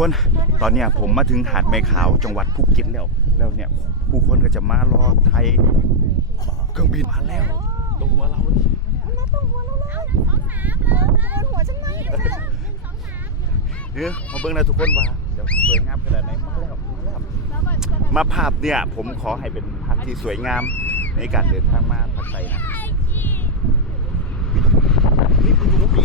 คนตอนเนี้ยผมมาถึงหาดแม่ขาวจังหวัดภูเก็ตแล้วเนี่ยผู้คนก็จะมารอไทยเครื่องบินมาแล้วตรงหัวเรามันมาตรงหัวเราเลยจะโดนหัวฉันไหมมาเบิ่งนะทุกคนว่าจะสวยงามขนาดไหนมาแล้วมาภาพเนี่ยผมขอให้เป็นภาพที่สวยงามในการเดินทางมาภาคใต้นะนี่คุณดูปี